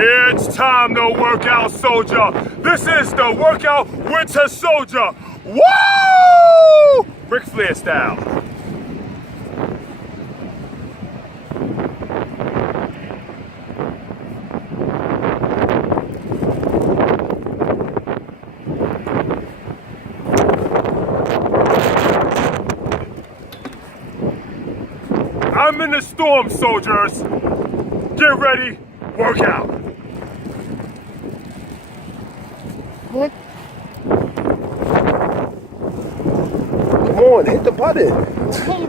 It's time to work out, soldier. This is the Workout Winter Soldier. Woo! Ric Flair style. I'm in the storm, soldiers. Get ready, work out. What? Come on, hit the button. Hey,